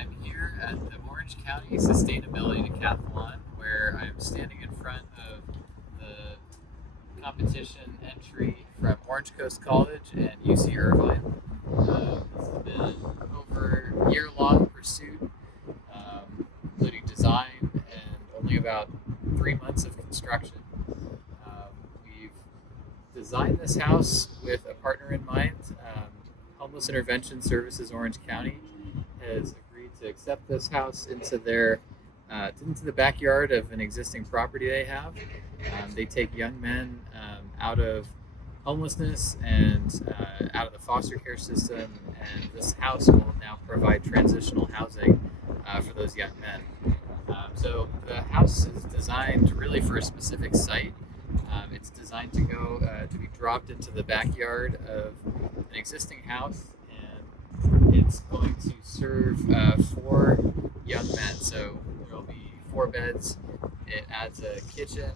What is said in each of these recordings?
I'm here at the Orange County Sustainability Decathlon, where I'm standing in front of the competition entry from Orange Coast College and UC Irvine. This has been over a year-long pursuit, including design and only about 3 months of construction. We've designed this house with a partner in mind. Homeless Intervention Services Orange County has agreed to accept this house into the backyard of an existing property they have. They take young men out of homelessness and out of the foster care system, and this house will now provide transitional housing for those young men. So the house is designed really for a specific site. It's designed to go to be dropped into the backyard of an existing house, and it's going to serve four young men. So there'll be four beds. It adds a kitchen,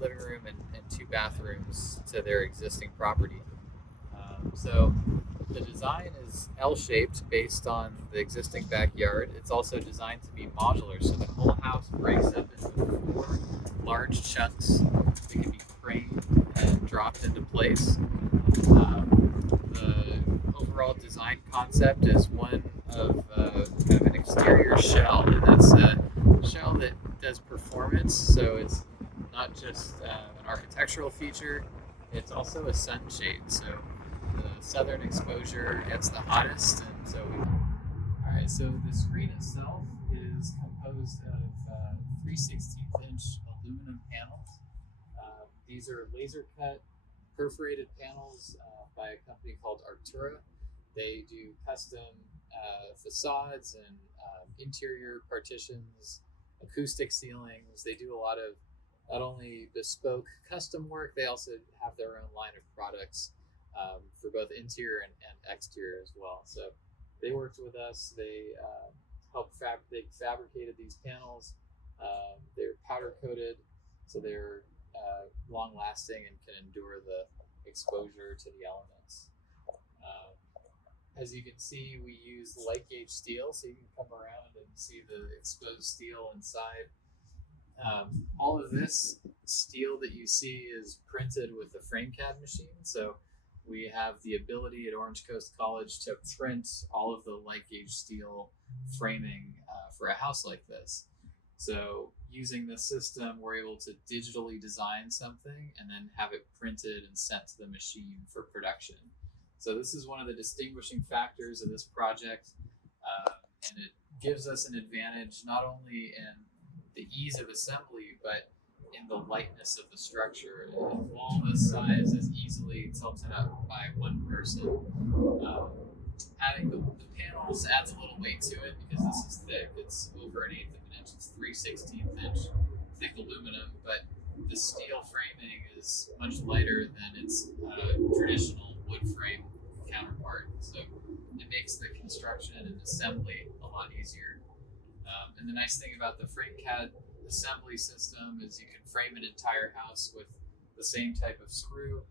living room, and two bathrooms to their existing property. So the design is L-shaped based on the existing backyard. It's also designed to be modular, so the whole house breaks up into four large chunks that can be framed and dropped into place. The overall design concept is one of kind of an exterior shell, and that's a shell that does performance. So it's not just an architectural feature; it's also a sunshade. So the southern exposure gets the hottest, and so all right. So the screen itself is composed of 3/16-inch aluminum panels. These are laser cut perforated panels by a company called Artura. They do custom facades and interior partitions, acoustic ceilings. They do a lot of not only bespoke custom work, they also have their own line of products for both interior and exterior as well. So they worked with us. They they fabricated these panels. They're powder coated, so they're long lasting and can endure the exposure to the elements. As you can see, we use light gauge steel, so you can come around and see the exposed steel inside. All of this steel that you see is printed with a frame CAD machine. So we have the ability at Orange Coast College to print all of the light gauge steel framing for a house like this. So using this system, we're able to digitally design something and then have it printed and sent to the machine for production. So this is one of the distinguishing factors of this project, and it gives us an advantage not only in the ease of assembly, but in the lightness of the structure. All this size is easily tilted up by one person. Adding the panels adds a little weight to it because this is thick. It's over an eighth of an inch. It's 3/16-inch thick aluminum, but the steel framing is much lighter than its traditional wood frame counterpart. So it makes the construction and assembly a lot easier. And the nice thing about the frame CAD assembly system is you can frame an entire house with the same type of screw,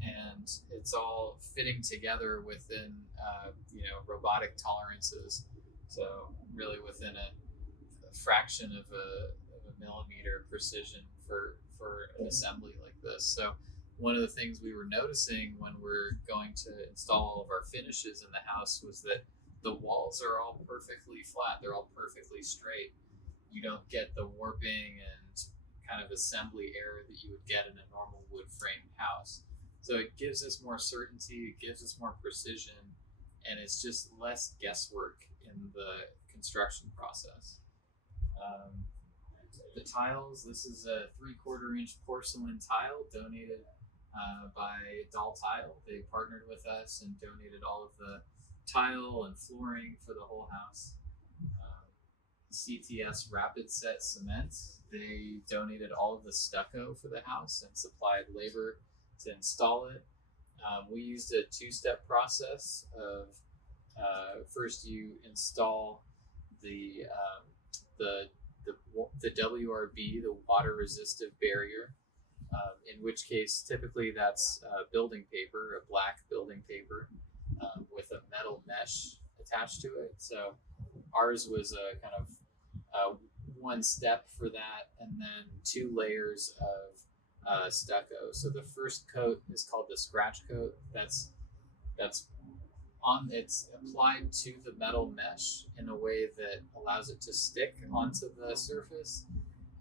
and it's all fitting together within robotic tolerances. So really within a fraction of a millimeter precision for an assembly like this. So one of the things we were noticing when we're going to install all of our finishes in the house was that the walls are all perfectly flat. They're all perfectly straight. You don't get the warping and kind of assembly error that you would get in a normal wood frame house. So it gives us more certainty, it gives us more precision, and it's just less guesswork in the construction process. The tiles, this is a 3/4-inch porcelain tile donated by Doll Tile. They partnered with us and donated all of the tile and flooring for the whole house. CTS Rapid Set Cement, they donated all of the stucco for the house and supplied labor to install it. We used a two-step process of first you install the WRB, the water resistive barrier, in which case typically that's building paper, a black building paper with a metal mesh attached to it. So Ours was a kind of one step for that, and then 2 layers of stucco. So the first coat is called the scratch coat. That's it's applied to the metal mesh in a way that allows it to stick onto the surface.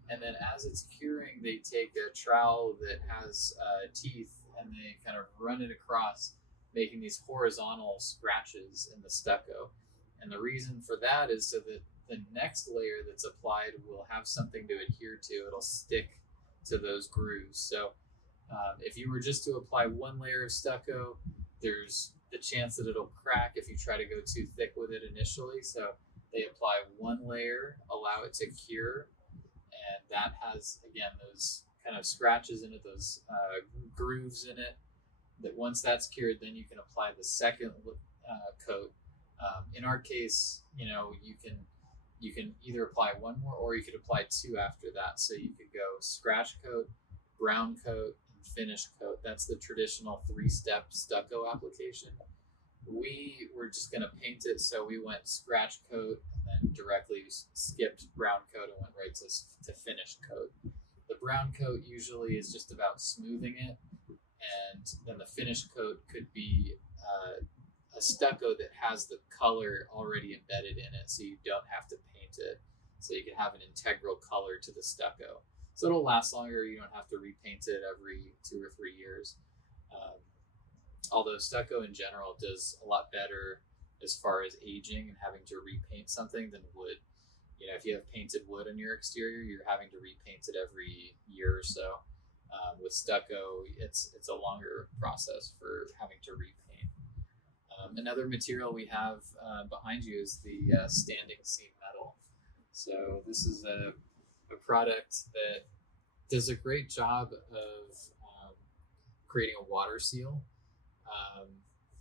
And then as it's curing, they take a trowel that has teeth and they kind of run it across, making these horizontal scratches in the stucco. And the reason for that is so that the next layer that's applied will have something to adhere to. It'll stick to those grooves. So if you were just to apply 1 layer of stucco, there's the chance that it'll crack if you try to go too thick with it initially. So they apply 1 layer, allow it to cure, and that has, again, those kind of scratches in it, those grooves in it, that once that's cured, then you can apply the second coat. In our case, you can either apply 1 more or you could apply 2 after that. So you could go scratch coat, brown coat, and finish coat. That's the traditional 3-step stucco application. We were just going to paint it, so we went scratch coat and then directly skipped brown coat and went right to finish coat. The brown coat usually is just about smoothing it, and then the finish coat could be a stucco that has the color already embedded in it, so you don't have to paint it. So you can have an integral color to the stucco. So it'll last longer. You don't have to repaint it every 2 or 3 years. Although stucco in general does a lot better as far as aging and having to repaint something than wood. If you have painted wood on your exterior, you're having to repaint it every year or so. With stucco, it's a longer process for having to repaint. Another material we have behind you is the standing seam metal. So this is a product that does a great job of creating a water seal.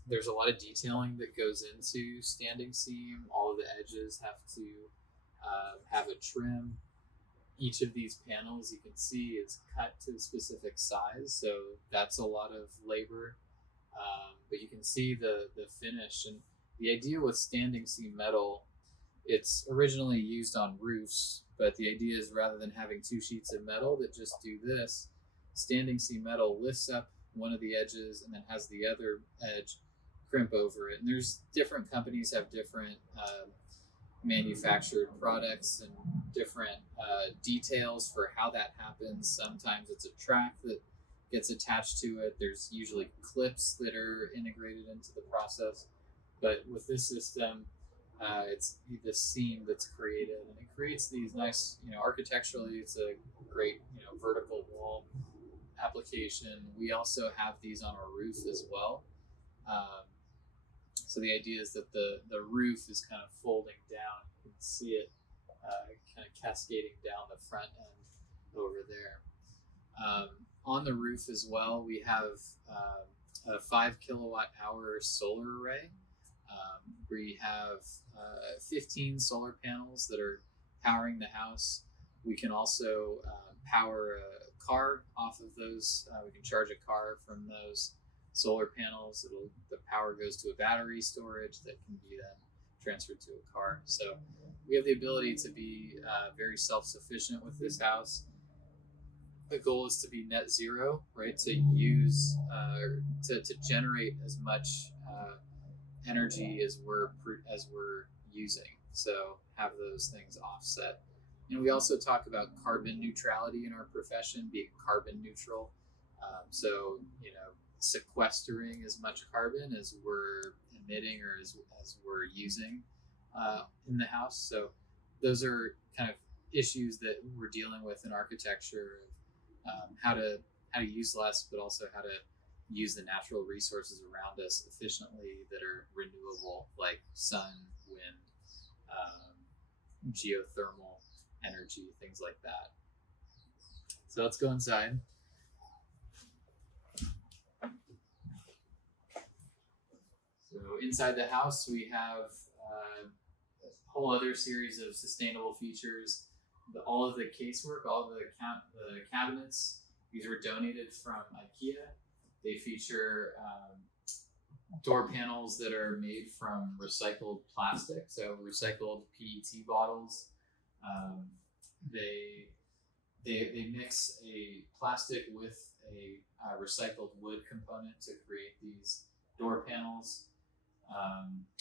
There's a lot of detailing that goes into standing seam. All of the edges have to have a trim. Each of these panels, you can see, is cut to a specific size, so that's a lot of labor. But you can see the finish. And the idea with standing seam metal, it's originally used on roofs, but the idea is rather than having 2 sheets of metal that just do this, standing seam metal lifts up one of the edges and then has the other edge crimp over it. And there's different companies have different manufactured products and different details for how that happens. Sometimes it's a track that gets attached to it. There's usually clips that are integrated into the process. But with this system, it's the seam that's created, and it creates these nice, architecturally, it's a great, vertical wall application. We also have these on our roof as well. So the idea is that the roof is kind of folding down. You can see it kind of cascading down the front end over there. On the roof as well, we have a 5 kilowatt hour solar array. We have 15 solar panels that are powering the house. We can also power a car off of those. We can charge a car from those solar panels. The power goes to a battery storage that can be then transferred to a car. So we have the ability to be very self-sufficient with this house. The goal is to be net zero, right? To use to generate as much energy as we're using. So have those things offset. And we also talk about carbon neutrality in our profession, being carbon neutral. So sequestering as much carbon as we're emitting or as we're using in the house. So those are kind of issues that we're dealing with in architecture, how to use less, but also how to use the natural resources around us efficiently that are renewable, like sun, wind, geothermal energy, things like that. So let's go inside. So inside the house, we have a whole other series of sustainable features. All of the casework, all of the cabinets, these were donated from IKEA. They feature door panels that are made from recycled plastic, so recycled PET bottles. Um, they mix a plastic with a recycled wood component to create these door panels.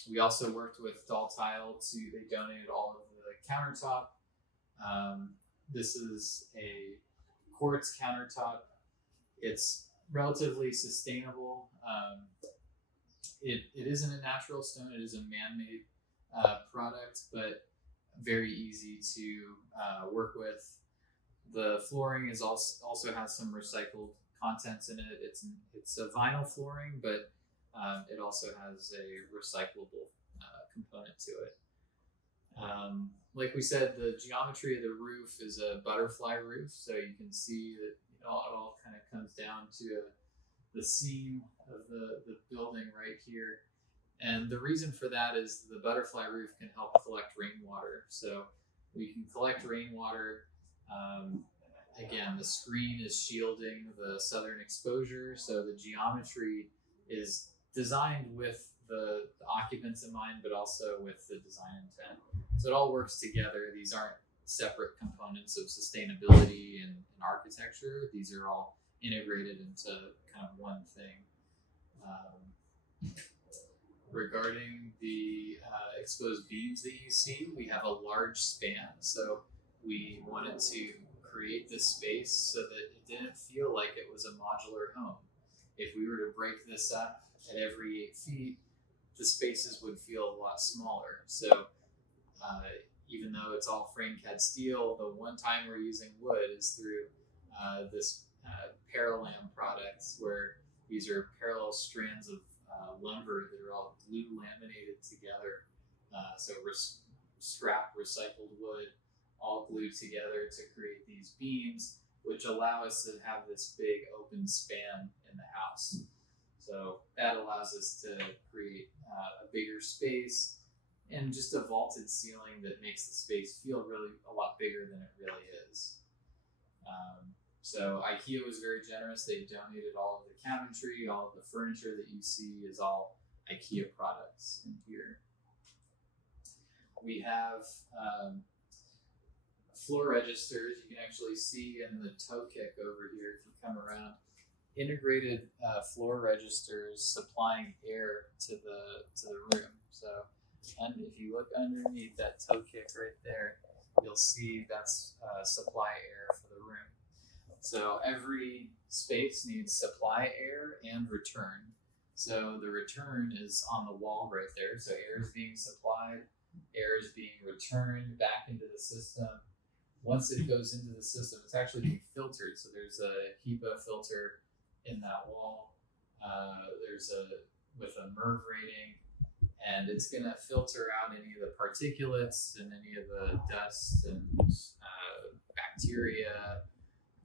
We also worked with Doll Tile they donated all of the countertop. This is a quartz countertop. It's relatively sustainable. It isn't a natural stone, it is a man-made product, but very easy to work with. The flooring is also has some recycled contents in it. It's a vinyl flooring, but it also has a recyclable component to it. Like we said, the geometry of the roof is a butterfly roof, so you can see that it all kind of comes down to the seam of the building right here. And the reason for that is the butterfly roof can help collect rainwater. So we can collect rainwater. Again, the screen is shielding the southern exposure, so the geometry is designed with the occupants in mind, but also with the design intent. So it all works together. These aren't separate components of sustainability and architecture. These are all integrated into kind of one thing. Regarding the exposed beams that you see, we have a large span. So we wanted to create this space so that it didn't feel like it was a modular home. If we were to break this up at every 8 feet, the spaces would feel a lot smaller. So even though it's all frame CAD steel, the one time we're using wood is through this Paralam products, where these are parallel strands of lumber that are all glue laminated together. So scrap recycled wood all glued together to create these beams, which allow us to have this big open span in the house. So that allows us to create a bigger space and just a vaulted ceiling that makes the space feel really a lot bigger than it really is. So IKEA was very generous. They donated all of the cabinetry, all of the furniture that you see is all IKEA products in here. We have floor registers. You can actually see in the toe kick over here if you come around. Integrated floor registers supplying air to the room. So, and if you look underneath that toe kick right there, you'll see that's supply air for the room. So every space needs supply air and return. So the return is on the wall right there. So air is being supplied, air is being returned back into the system. Once it goes into the system, it's actually being filtered. So there's a HEPA filter in that wall. With a MERV rating, and it's going to filter out any of the particulates and any of the dust and bacteria,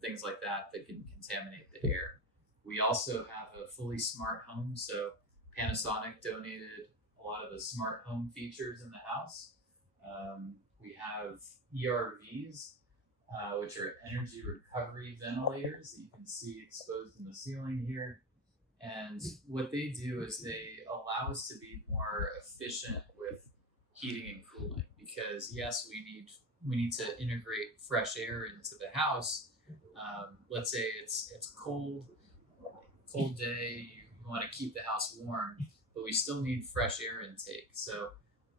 things like that can contaminate the air. We also have a fully smart home. So Panasonic donated a lot of the smart home features in the house. We have ERVs, which are energy recovery ventilators that you can see exposed in the ceiling here. And what they do is they allow us to be more efficient with heating and cooling, because yes, we need to integrate fresh air into the house. Let's say it's cold day, you want to keep the house warm, but we still need fresh air intake. So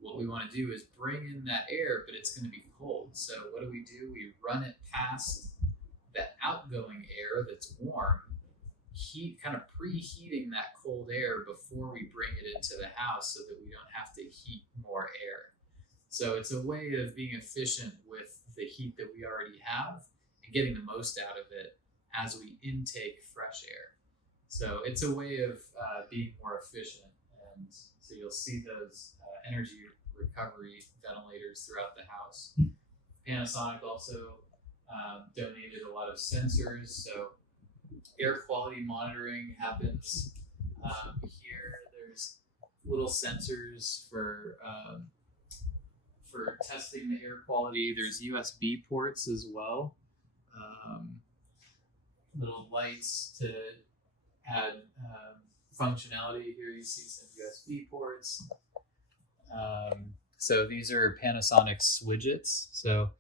what we want to do is bring in that air, but it's going to be cold. So what do? We run it past the outgoing air that's warm, kind of preheating that cold air before we bring it into the house so that we don't have to heat more air. So it's a way of being efficient with the heat that we already have and getting the most out of it as we intake fresh air. So it's a way of being more efficient. And so you'll see those energy recovery ventilators throughout the house. Panasonic also donated a lot of sensors. So air quality monitoring happens here. There's little sensors for testing the air quality. There's USB ports as well. Little lights to add functionality here. You see some USB ports. So these are Panasonic widgets. So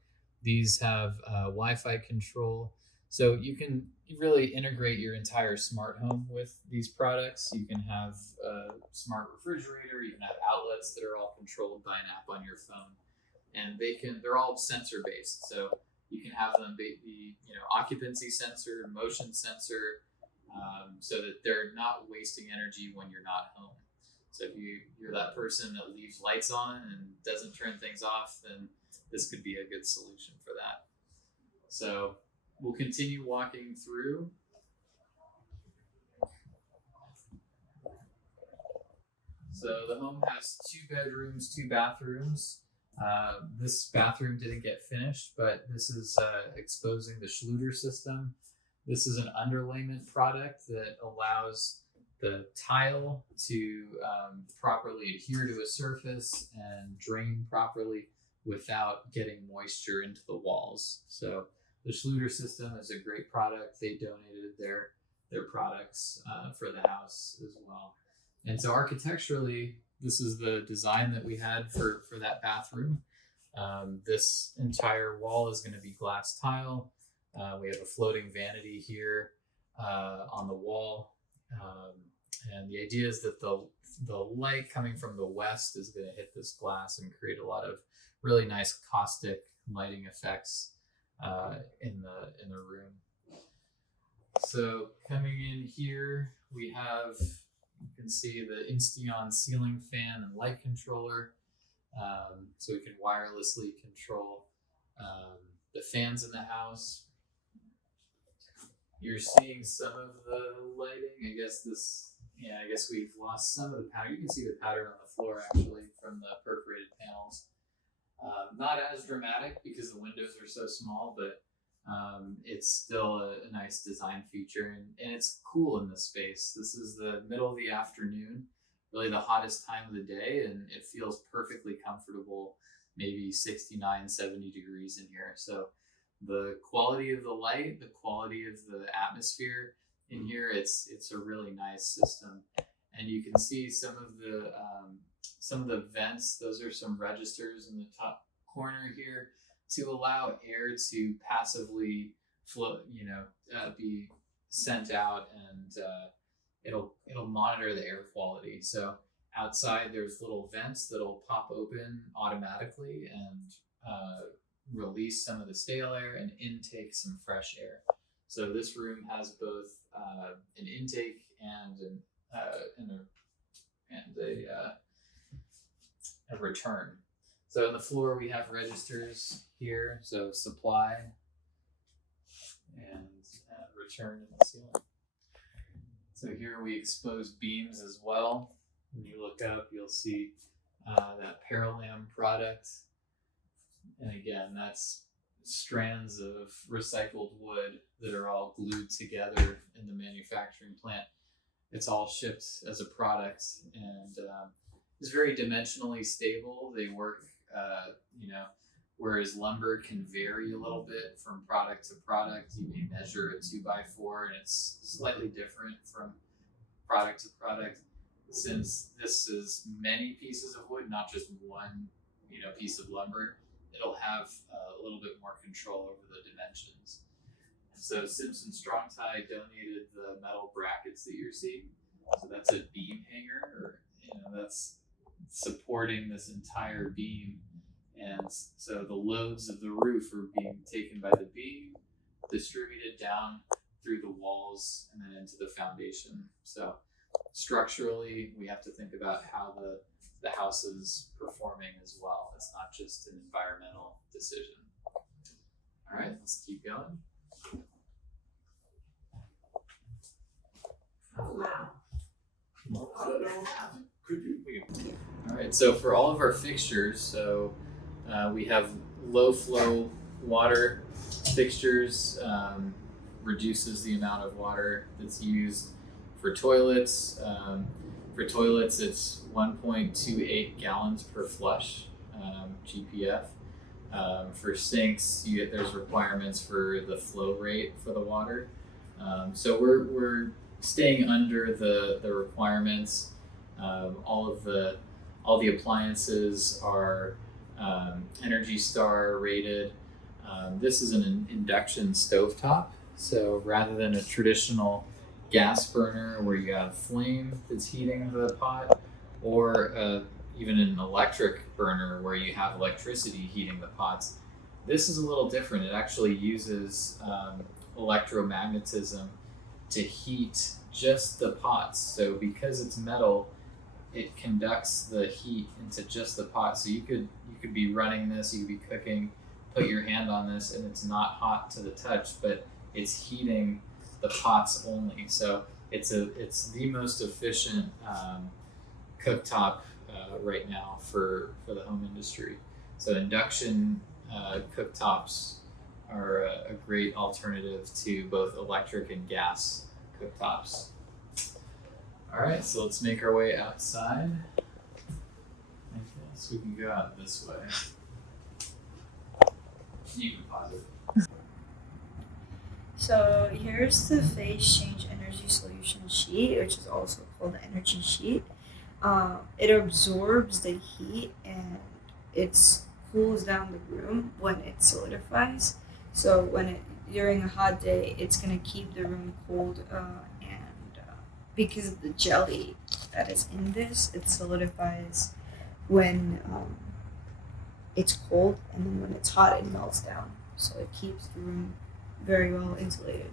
these have Wi-Fi control. So you can really integrate your entire smart home with these products. You can have a smart refrigerator. You can have outlets that are all controlled by an app on your phone, and they're all sensor based. So you can have them be occupancy sensor, motion sensor, so that they're not wasting energy when you're not home. So if you're that person that leaves lights on and doesn't turn things off, then this could be a good solution for that. So we'll continue walking through. So the home has 2 bedrooms, 2 bathrooms. This bathroom didn't get finished, but this is exposing the Schluter system. This is an underlayment product that allows the tile to properly adhere to a surface and drain properly without getting moisture into the walls. So the Schluter system is a great product. They donated their products for the house as well. And so architecturally, this is the design that we had for that bathroom. This entire wall is going to be glass tile. We have a floating vanity here on the wall. And the idea is that the light coming from the west is going to hit this glass and create a lot of really nice caustic lighting effects in the room. So coming in here, we have, you can see the Insteon ceiling fan and light controller. So we can wirelessly control the fans in the house. You're seeing some of the lighting. I guess we've lost some of the pattern. You can see the pattern on the floor actually from the perforated panels. Not as dramatic because the windows are so small, but it's still a nice design feature, and it's cool in this space. This is the middle of the afternoon, really the hottest time of the day, and it feels perfectly comfortable, maybe 69, 70 degrees in here. So the quality of the light, the quality of the atmosphere in here, it's a really nice system. And you can see some of the vents. Those are some registers in the top corner here to allow air to passively flow, be sent out, and it'll monitor the air quality. So outside there's little vents that'll pop open automatically and release some of the stale air and intake some fresh air. So this room has both an intake and a return. So on the floor we have registers here, so supply and return in the ceiling. So here we expose beams as well. When you look up, you'll see that Paralam product. And again, that's strands of recycled wood that are all glued together in the manufacturing plant. It's all shipped as a product, and it's very dimensionally stable. They work, whereas lumber can vary a little bit from product to product. You may measure a 2x4 and it's slightly different from product to product. Since this is many pieces of wood, not just one, piece of lumber, it'll have a little bit more control over the dimensions. So Simpson Strong Tie donated the metal brackets that you're seeing. So that's a beam hanger, that's supporting this entire beam. And so the loads of the roof are being taken by the beam, distributed down through the walls and then into the foundation. So structurally, we have to think about how the house is performing as well. It's not just an environmental decision. All right, let's keep going. All right, so for all of our fixtures, we have low flow water fixtures, reduces the amount of water that's used. For toilets, it's 1.28 gallons per flush, GPF. For sinks, there's requirements for the flow rate for the water. So we're staying under the requirements. All the appliances are Energy Star rated. This is an induction stovetop, so rather than a traditional gas burner where you have flame that's heating the pot, or even an electric burner where you have electricity heating the pots, this is a little different. It actually uses electromagnetism to heat just the pots. So because it's metal, it conducts the heat into just the pot. So you could be running this, you could be cooking, put your hand on this, and it's not hot to the touch, but it's heating the pots only. So it's the most efficient cooktop right now for the home industry. So induction cooktops are a great alternative to both electric and gas cooktops. All right, so let's make our way outside. I guess we can go out this way. You can pause it. So here's the phase change energy solution sheet, which is also called the energy sheet. It absorbs the heat and it cools down the room when it solidifies. So during a hot day, it's gonna keep the room cold, and because of the jelly that is in this, it solidifies when it's cold, and then when it's hot, it melts down. So it keeps the room very well insulated.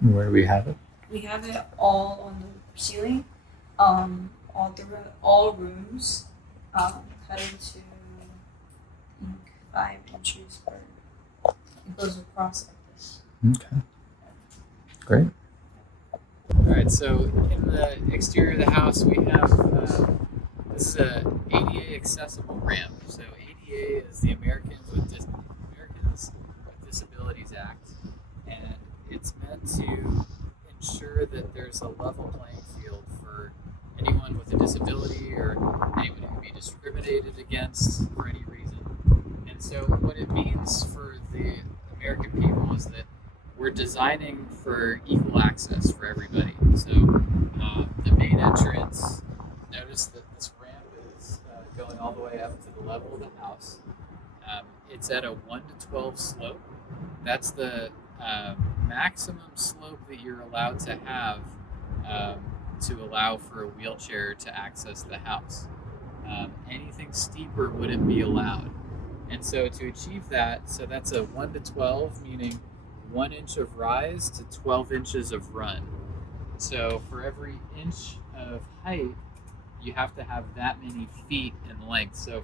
Where do we have it? We have it all on the ceiling, all rooms, cut into 5 inches per. It goes across like this. Okay. Great. All right. So in the exterior of the house, we have this is a ADA accessible ramp. So ADA is the Americans with Disabilities Act, and it's meant to ensure that there's a level playing field for anyone with a disability or anyone who can be discriminated against for any reason. And so what it means for the American people is that we're designing for equal access for everybody. So the main entrance, notice that this ramp is going all the way up to the level of the house. It's at a 1 to 12 slope. That's the maximum slope that you're allowed to have to allow for a wheelchair to access the house. Anything steeper wouldn't be allowed. And so to achieve that, so that's a 1 to 12, meaning 1 inch of rise to 12 inches of run. So for every inch of height, you have to have that many feet in length. So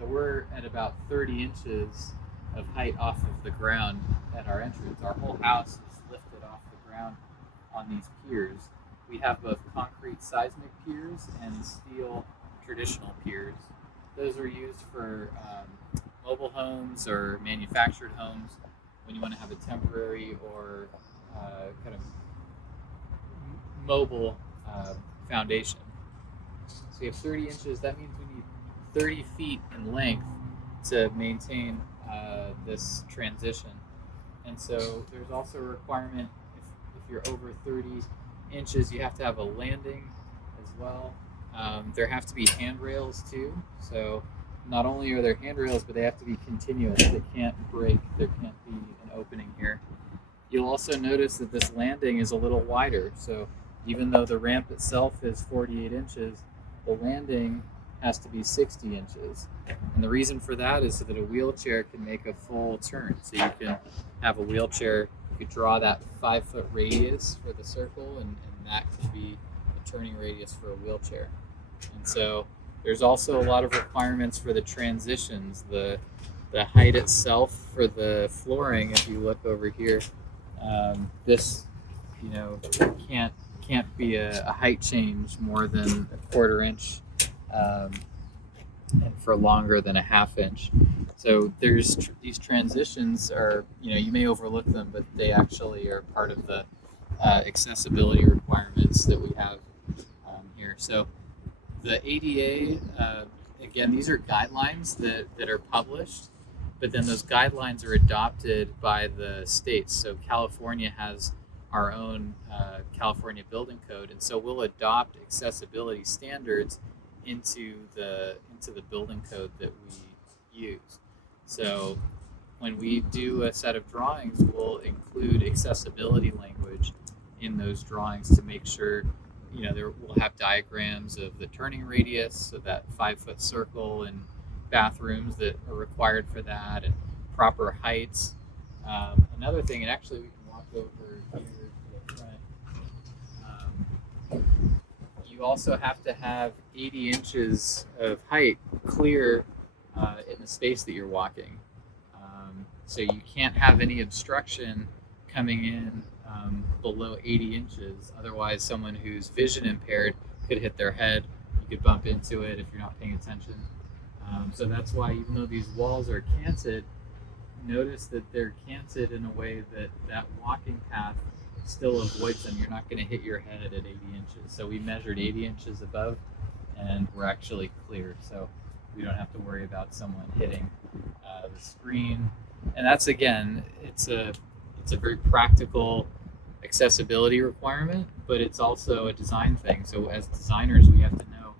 we're at about 30 inches of height off of the ground at our entrance. Our whole house is lifted off the ground on these piers. We have both concrete seismic piers and steel traditional piers. Those are used for mobile homes or manufactured homes when you want to have a temporary or kind of mobile foundation. So you have 30 inches, that means we need 30 feet in length to maintain this transition. And so there's also a requirement, if you're over 30 inches, you have to have a landing as well. There have to be handrails too. So not only are there handrails, but they have to be continuous. They can't break. There can't be an opening here. You'll also notice that this landing is a little wider. So even though the ramp itself is 48 inches, the landing has to be 60 inches. And the reason for that is so that a wheelchair can make a full turn. So you can have a wheelchair, you could draw that 5-foot radius for the circle, and that could be the turning radius for a wheelchair. And so there's also a lot of requirements for the transitions, the height itself for the flooring. If you look over here, this can't be a height change more than a 1/4 inch, and for longer than a 1/2 inch. So there's these transitions are, you may overlook them, but they actually are part of the accessibility requirements that we have here. So the ADA, again, these are guidelines that are published, but then those guidelines are adopted by the states. So California has our own California building code, and so we'll adopt accessibility standards into the building code that we use. So when we do a set of drawings, we'll include accessibility language in those drawings to make sure, we'll have diagrams of the turning radius, so that 5-foot circle, and bathrooms that are required for that, and proper heights. Another thing, and actually we can walk over here to the front. You also have to have 80 inches of height clear in the space that you're walking. So you can't have any obstruction coming in below 80 inches. Otherwise, someone who's vision impaired could hit their head. You could bump into it if you're not paying attention. So that's why, even though these walls are canted, notice that they're canted in a way that that walking path still avoids them. You're not going to hit your head at 80 inches. So we measured 80 inches above, and we're actually clear. So we don't have to worry about someone hitting the screen. And that's, again, it's a very practical accessibility requirement, but it's also a design thing. So as designers, we have to know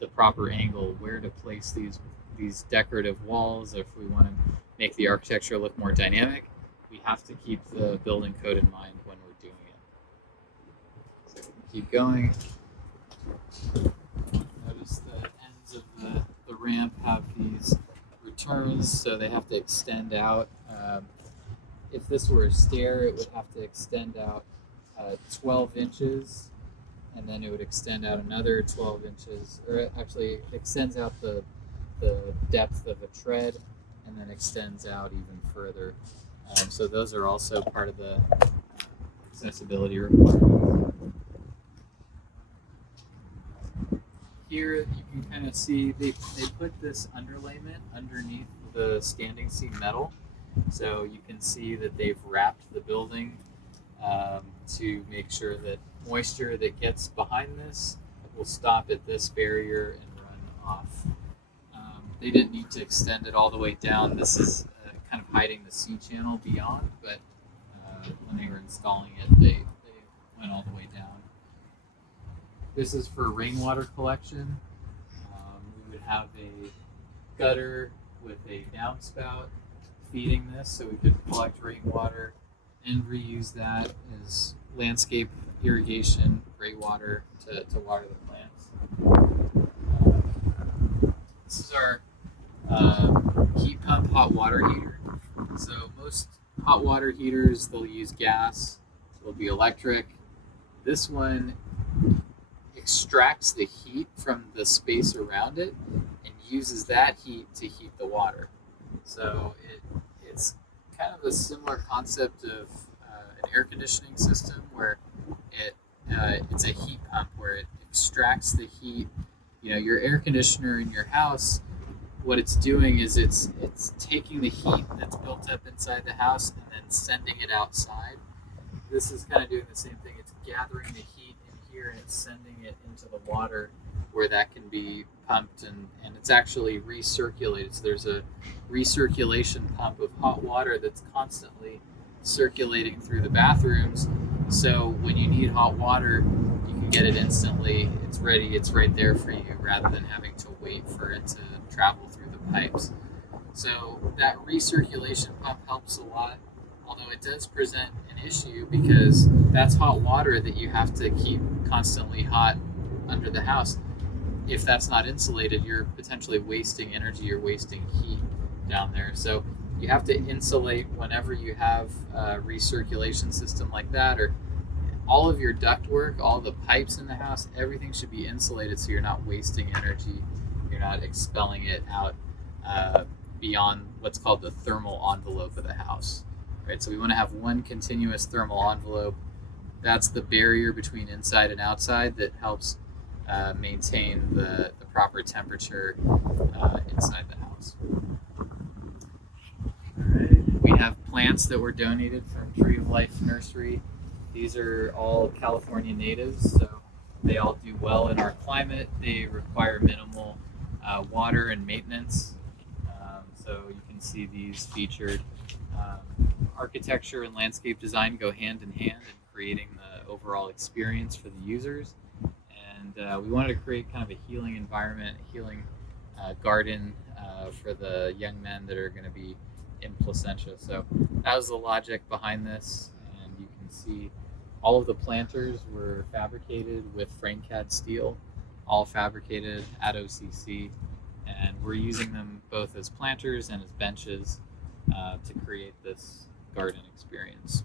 the proper angle, where to place these decorative walls. If we want to make the architecture look more dynamic, we have to keep the building code in mind when we're doing it. So keep going. Notice the ends of the ramp have these returns, so they have to extend out. If this were a stair, it would have to extend out 12 inches, and then it would extend out another 12 inches, or actually it extends out the depth of a tread, and then extends out even further. So those are also part of the accessibility requirements. Here you can kind of see they put this underlayment underneath the standing seam metal, so you can see that they've wrapped the building to make sure that moisture that gets behind this will stop at this barrier and run off. They didn't need to extend it all the way down. This is kind of hiding the sea channel beyond, but when they were installing it, they went all the way down. This is for rainwater collection. We would have a gutter with a downspout feeding this, so we could collect rainwater and reuse that as landscape irrigation, gray water to water the plants. This is our heat pump hot water heater. So most hot water heaters, they'll use gas, they'll be electric. This one extracts the heat from the space around it and uses that heat to heat the water. So it's kind of a similar concept of an air conditioning system, where it's a heat pump where it extracts the heat. Your air conditioner in your house, what it's doing is it's taking the heat that's built up inside the house and then sending it outside. This is kind of doing the same thing. It's gathering the heat in here and it's sending it into the water, where that can be pumped and it's actually recirculated. So there's a recirculation pump of hot water that's constantly circulating through the bathrooms. So when you need hot water, you can get it instantly. It's ready. It's right there for you, rather than having to wait for it to travel through the pipes. So that recirculation pump helps a lot, although it does present an issue, because that's hot water that you have to keep constantly hot under the house. If that's not insulated, you're potentially wasting energy, you're wasting heat down there. So you have to insulate whenever you have a recirculation system like that, or all of your ductwork, all the pipes in the house, everything should be insulated so you're not wasting energy, you're not expelling it out beyond what's called the thermal envelope of the house. Right? So we want to have one continuous thermal envelope. That's the barrier between inside and outside that helps maintain the proper temperature inside the house. All right. We have plants that were donated from Tree of Life Nursery. These are all California natives, so they all do well in our climate. They require minimal water and maintenance. So you can see these featured. Architecture and landscape design go hand in hand, and creating the overall experience for the users. And we wanted to create kind of a healing environment, a healing garden for the young men that are going to be in Placentia. So that was the logic behind this. And you can see all of the planters were fabricated with FrameCAD steel, all fabricated at OCC. And we're using them both as planters and as benches to create this garden experience.